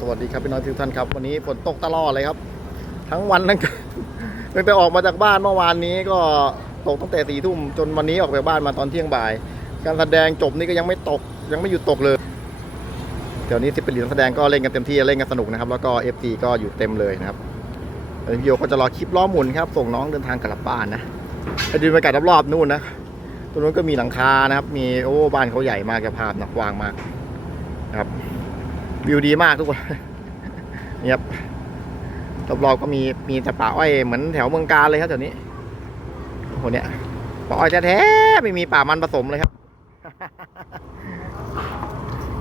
สวัสดีครับพี่น้องทุกท่านครับ วันนี้ฝนตกตลอดเลยครับ ทั้งวันทั้งตั้งแต่ออกมาจากบ้านเมื่อวานนี้ก็ตกตั้งแต่สี่ทุ่มจนวันนี้ออกจากบ้านมาตอนเที่ยงบ่าย การแสดงจบนี่ก็ยังไม่ตกยังไม่หยุดตกเลยเดี๋ยวนี้ที่เป็นลีนแสดงก็เล่นกันเต็มที่เล่นกันสนุกนะครับ แล้วก็เอฟซีก็อยู่เต็มเลยนะครับตอนนี้พี่โยก็จะรอคลิปล้อหมุนครับ ส่งน้องเดินทางกลับบ้านนะไปดูบรรยากาศรอบๆนู่นนะตรงนู้นก็มีหลังคานะครับ มีโอ้บ้านเขาใหญ่มากจะภาพนะกว้างมากนะครับ วิวดีมากทุกคนนี่ครับรอบๆก็มีมีแต่ป่าอ้อยเหมือนแถวเมืองกาญเลยครับแถวนี้โอ้โหเนี่ยป่าอ้อยแท้ๆไม่มีป่ามันผสมเลยครับ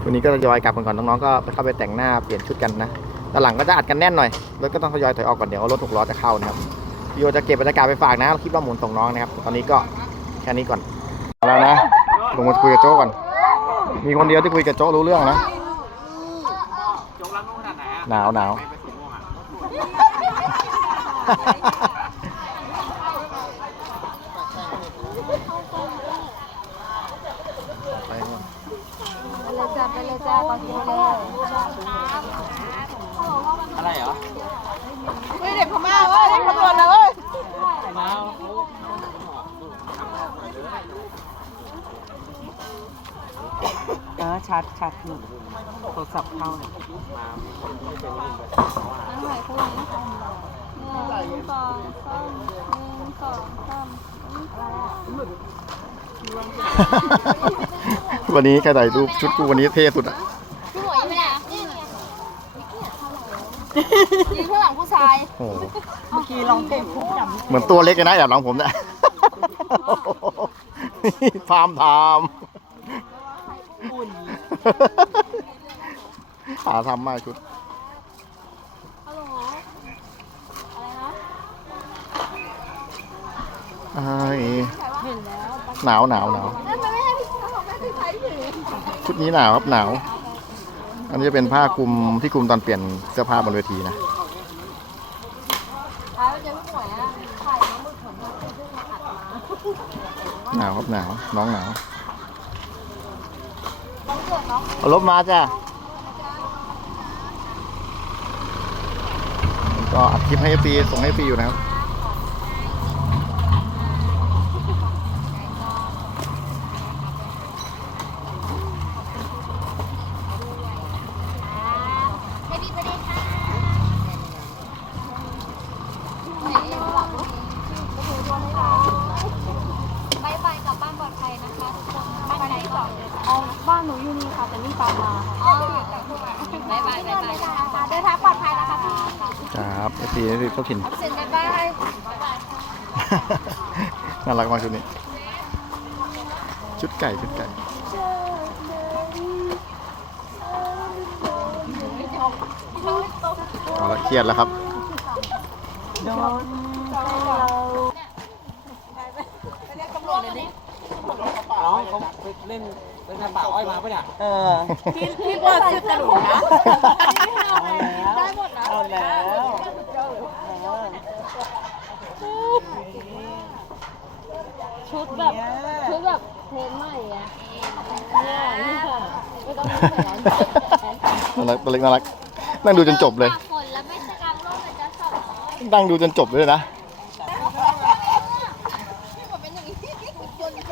วันนี้ก็ทยอยกลับกันก่อนน้องๆก็ไปเข้าไปแต่งหน้าเปลี่ยนชุดกันนะด้านหลังก็จะอัดกันแน่นหน่อยรถก็ต้องทยอยถอยออกก่อนเดี๋ยวรถหกล้อจะเข้านะครับพี่โยจะเก็บบรรยากาศไปฝากนะคลิปว่าหมุนส่งน้องนะครับ ตอนนี้ก็แค่นี้ก่อนแล้วนะลงมาคุยกับโจ้ก่อน มีคนเดียวที่คุยกับโจ้รู้เรื่องนะ จงรักนุ่งขนาดไหนอะหนาวหนาวไปไปสูงม่วงอะไปก่อนไปเลยจ้าไปเลยจ้าตอนนี้เลยอะไรเหรอเฮ้ยเด็กพม่าเว้ยเด็กตำรวจเลยเว้ยมาเออชัดชัดหนึ่ง โทรศัพท์เข้าเนี่ยนั่งไหนคู่นี้หนึ่งสองสามหนึ่งสองสามวันนี้ใครถ่ายรูปชุดกูวันนี้เท่สุดอะพี่หมวยยังไม่ได้นี่นี่ยืนข้างหลังผู้ชายโอ้โหเมื่อกี้ลองเพลงคุ้มจำเหมือนตัวเล็กเลยนะแอบหลังผมเนี่ยพามไทามอุ่น หาทำมากชุดฮัลโหลอะไรนะอ้ายเห็นแล้วหนาวหนาวหนาวนั่นมันไม่ให้พี่เขาบอกแม่พี่ไทยถือชุดนี้หนาวครับหนาว อันนี้จะเป็นผ้าคลุมที่คลุมตอนเปลี่ยนเสื้อผ้าบนเวทีนะท้ายไปเจอพี่หมวยอะถ่ายน้องมือผมมาเพิ่งมาอัดมาหนาวครับหนาวน้องหนาวต้องตรวจน้องเอารถมาจ้ะ ก็อัดคลิปให้ฟรีส่งให้ฟรีอยู่นะครับ ให้ดีไปดีค่ะบายบายกลับบ้านปลอดภัยนะคะทุกคนบ้านไหนก่อนเอาบ้านหนูอยู่นี่ค่ะแต่นี่ตามมาอ๋อบายบายบายบายนะคะเดินทางปลอดภัยนะคะพี่ ครับเอฟซีเอฟซีเขาถิ่นเซ็นบายบายน่ารักมากชุดนี้ ชุดไก่ชุดไก่เอาละเครียดแล้วครับโดนน้องเขาไปเล่นเล่นทางป่าอ้อยมาปะเนี่ยเออพี่พี่เปิดชุดกระดูกนะได้หมดนะเอาแล้วเออ ชุดแบบชุดแบบเทรนใหม่อะเนี่ยนี่ค่ะไม่ต้องมีแขนน่ารักตัวเล็กน่ารักนั่งดูจนจบเลย ฝนแล้วไม่สกางร่มเลยจะสอบนั่งดูจนจบเลยนะ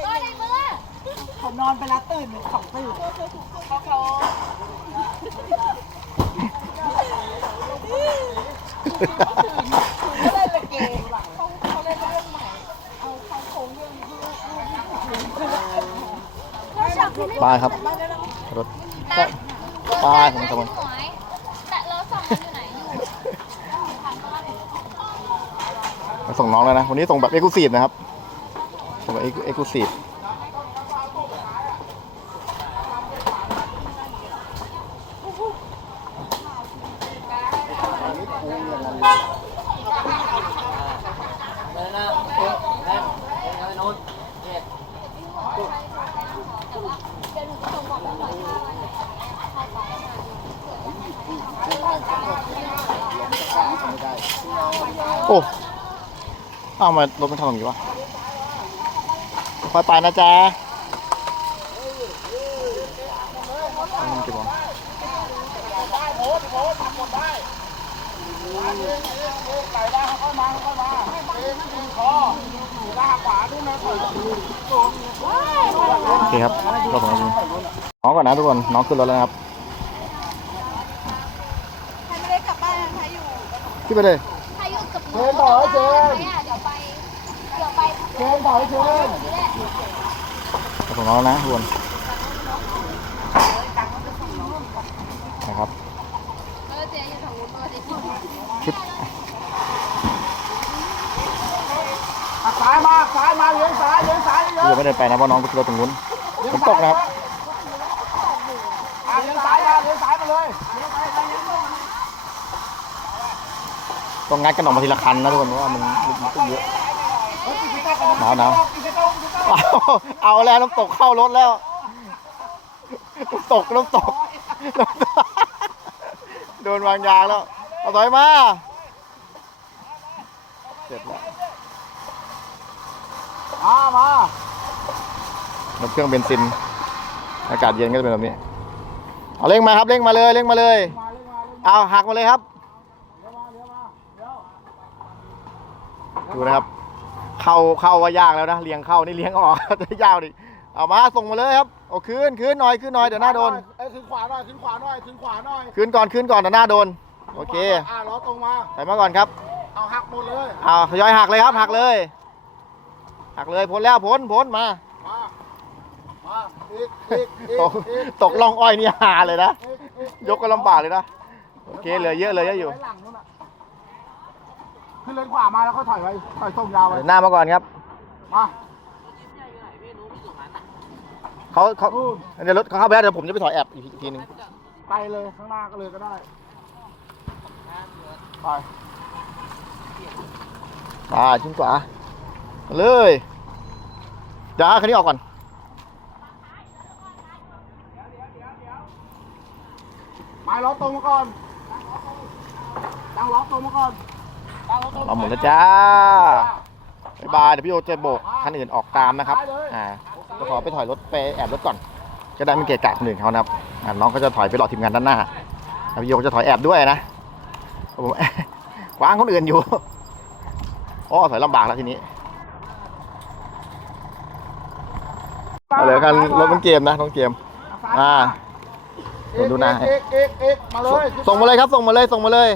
ก็ในเมื่อผมนอนไปแล้วตื่นสองตื่นเขาเขา ป้าครับรถป้าผมทำไมหวยแต่แล้วสองคนไหนอยู่มาส่งน้องแล้วนะ วันนี้ส่งแบบเอ็กซ์คลูซีฟนะครับ ส่งแบบเอ็กซ์คลูซีฟเดินนะเดินเดินเดินไป โน้นเนี่ยโอ้เอ้าวมารถมันทำอย่างนี้วะค่อยไปนะจ๊ะอืมกี่โมง โอเคครับรถของเราน้องก่อนนะทุกคนน้องขึ้นรถแล้วนะครับใครไม่ได้กลับบ้านใครอยู่ขึ้นไปเลยใครอยู่กับหนูเต่อเจนเดี๋ยวไปเดี๋ยวไปเจนต่อเจนนี่แหละรถของน้องนะทุกคนนะครับ เออเจ๊อยู่ทางนู้นก็ได้ ชุด ซ้ายมาซ้ายมาเลี้ยงซ้ายเลี้ยงซ้ายเยที่ยังไม่ได้ไปนะเพราะน้องไปขึ้นรถตรงนู้นฝนตกนะครับอะเลี้ยงซ้ายมาเลี้ยงซ้ายมาเลยต้องงัดกันออกมาทีละคันนะทุกคนเพราะว่ามันมันก็เยอะหนาวหนาวเอาเอาแล้วน้ำตกเข้ารถแล้วน้ำตกน้ำตกน้ำตกโดนวางยางแล้วเอาถอยมาเสร็จแล้ว มามารถเครื่องเบนซิน อากาศเย็นก็จะเป็นแบบนี้ เอาเร่งมาครับเร่งมาเลยเร่งมาเลย เอาหักมาเลยครับ ดูนะครับ เข้าเข้าว่ายากแล้วนะเลี้ยงเข้านี่เลี้ยงออกจะยากดิ เอามาส่งมาเลยครับเอาคืนคืนหน่อยคืนหน่อยเดี๋ยวหน้าโดนเอ้ยขึ้นขวาหน่อยขึ้นขวาหน่อยขึ้นขวาหน่อยคืนก่อนคืนก่อนเดี๋ยวหน้าโดน โอเค อ่าล้อตรงมาใส่มาก่อนครับ เอาหักหมดเลย เอาทยอยหักเลยครับหักเลย หักเลยพ้นแล้วพ้นพ้นมามามาอีกอีกอีกตกอีกตกล่องอ้อยนี่หาเลยนะ อีกอีกยกก็ลำบากเลยนะ โอเคเหลือเยอะเหลยเยอะอยู่ไว้หลังนู่นน่ะขึ้นเลนขวามาแล้วค่อยถอยไปถอยส่งยาวไปเดี๋ยวหน้ามาก่อนครับ มา เขาเขาเดี๋ยวรถเขาเข้าไปแล้วเดี๋ยวผมจะไปถอยแอบอีกทีนึง ไปเลยข้างหน้าก็เลยก็ได้ไปอ่าชิ้นขวามา เลย เดี๋ยวเอาคันนี้ออกก่อน ไม้ล้อตรงมาก่อนตั้งล้อตรงมาก่อนตั้งล้อตรงเราหมดแล้วจ้าบ๊ายบายเดี๋ยวพี่โอจะโบกคันอื่นออกตามนะครับ อ่าจะขอไปถอยรถไปแอบรถก่อน จะได้ไม่เกะกะคนอื่นเขานะครับอ่าน้องก็จะถอยไปรอทีมงานด้านหน้าแล้วพี่โยก็จะถอยแอบด้วยนะผมขวางคนอื่นอยู่ อ๋อถอยลำบากแล้วทีนี้ เอาเลยกันรถมันเกมนะน้องเกมอ่าเอกดูหน้าเอกเอกเอกมาเลยส่งมาเลยครับส่งมาเลยส่งมาเลย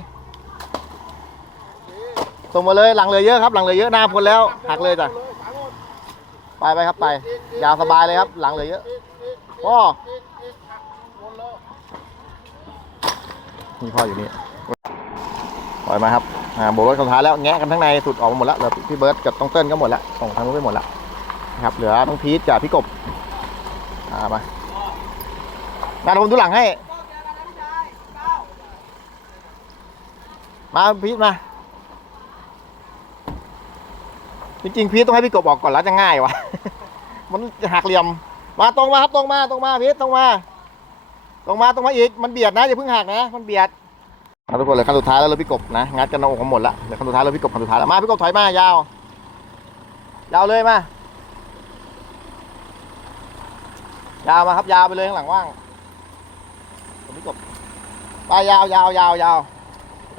ส่งมาเลยหลังเหลยเยอะครับ หลังเหลยเยอะหน้าพ้นแล้วหักเลยจ้ะไปไปครับไป ยาวสบายเลยครับ หลังเหลยเยอะพ่อนี่พ่ออยู่นี่ปล่อยมาครับอ่าโบกรถสุดท้ายแล้วแงะกันทั้งในสุดออกมาหมดแล้วเหลือพี่เบิร์ดกับต้องเติ้ลก็หมดแล้วส่งทางนู้นไปหมดแล้ว นะครับ เหลือต้องพีทกับพี่กบอ่ามางานผมดูหลังให้ มาพีทมา จริงๆพีทต้องให้พี่กบออกก่อนแล้วจะง่ายวะมันจะหักเหลี่ยม มาตรงมาครับตรงมาตรงมาพีทตรงมา ตรงมาตรงมาอีกมันเบียดนะอย่าเพิ่งหักนะมันเบียดเอาทุกคนเลยขั้นสุดท้ายแล้วเลยพี่กบนะงัดกันเอาอกหมดละเดี๋ยวขั้นสุดท้ายแล้วพี่กบขั้นสุดท้ายแล้วมาพี่กบถอยมายาว ยาวเลยมา ยาวมาครับยาวไปเลยข้างหลังว่างพี่กบไปยาวยาวยาวยาว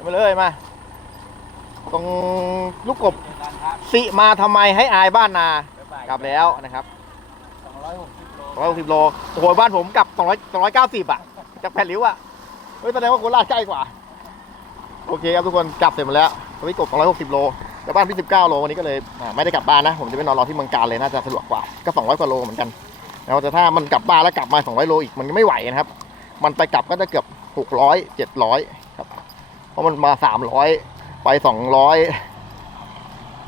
มาเลยมาตรงลูกกบสิมาทำไมให้อายบ้านนากลับแล้วนะครับร้อยหกสิบโลโอ้โหบ้านผมกลับสองร้อยสองร้อยเก้าสิบอะจากแผ่นริ้วอะเฮ้ยแสดงว่าโคราชใกล้กว่า โอเคครับทุกคนกลับเสร็จหมดแล้วพี่กบสองร้อยหกสิบโลแต่บ้านพี่สิบเก้าโลวันนี้ก็เลยอ่าไม่ได้กลับบ้านนะ ผมจะไปนอนรอที่เมืองการเลยน่าจะสะดวกกว่าก็สองร้อยกว่าโลเหมือนกัน แล้วแต่ถ้ามันกลับบ้านแล้วกลับมาสองร้อยโลอีกมันไม่ไหวนะครับ มันไปกลับก็จะเกือบหกร้อยเจ็ดร้อยครับ เพราะมันมาสามร้อยไปสองร้อย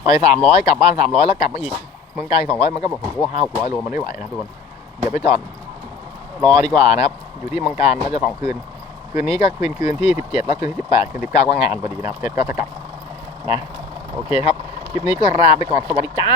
ไปสามร้อยกลับบ้านสามร้อยแล้วกลับมาอีก เมืองไกลสองร้อยมันก็บอกโอ้โหห้าหกร้อยโลมันไม่ไหวนะทุกคนเดี๋ยวไปจอดรอดีกว่านะครับ อยู่ที่มืองการน่าจะสองคืน คืนนี้ก็คืนคืนที่สิบเจ็ดแล้วคืนที่สิบแปดคืนสิบเก้าก็งานพอดีนะครับ เสร็จก็จะกลับนะ โอเคครับ คลิปนี้ก็ลาไปก่อน สวัสดีจ้า